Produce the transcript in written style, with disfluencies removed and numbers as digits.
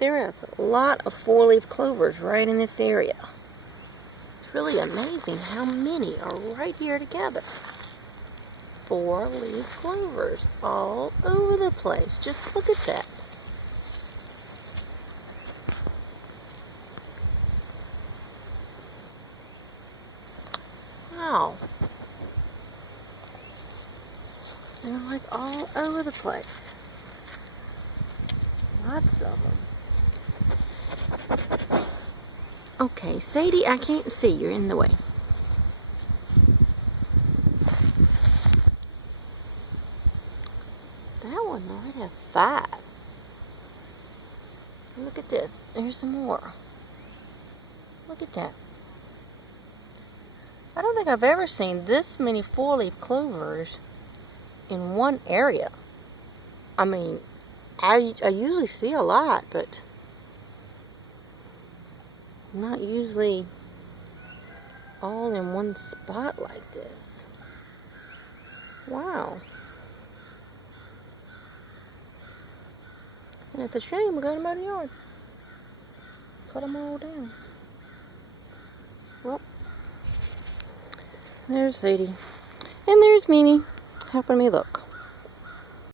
There is a lot of four-leaf clovers right in this area. It's really amazing how many are right here together. Four-leaf clovers all over the place. Just look at that. Wow. They're like all over the place. Lots of them. Okay, Sadie, I can't see. You're in the way. That one might have 5. Look at this. There's some more. Look at that. I don't think I've ever seen this many four-leaf clovers in one area. I mean, I usually see a lot, but not usually all in one spot like this. Wow. And it's a shame we got them out of the yard. Cut them all down. Well, there's Sadie. And there's Mimi helping me look.